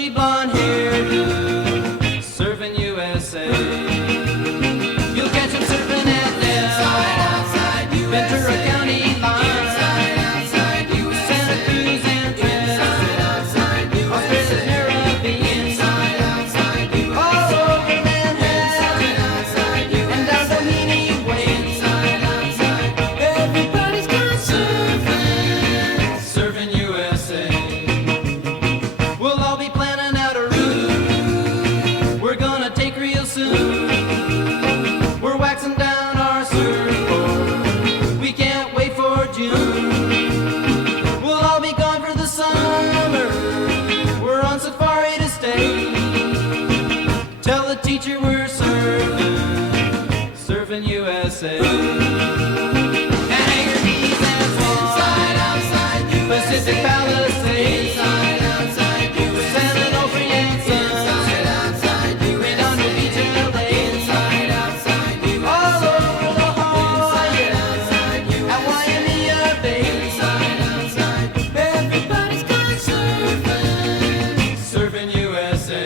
bushy blonde hairdo, serving USA. You'll catch him surfing at Nell, Ventura County line, Santa Cruz and Trent, Australia's Caribbean, all over Manhattan, and down Doheny Way. Everybody's gone surfing, serving USA. We'll all be planning out a route we're gonna take real soon. We're waxing down our surfboard, we can't wait for June. We'll all be gone for the summer, we're on safari to stay. Tell the teacher we're surfing, surfing USA. And Hangar Keys and Swan, Pacific Palisades, San Onofre and Sons, Redondo Beach and LA, all over La Jolla and Waimea Bay. Everybody's gone surfing, surfing USA.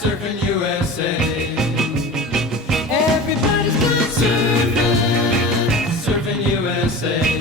Surfing USA. Everybody's gone surfing, surfing USA.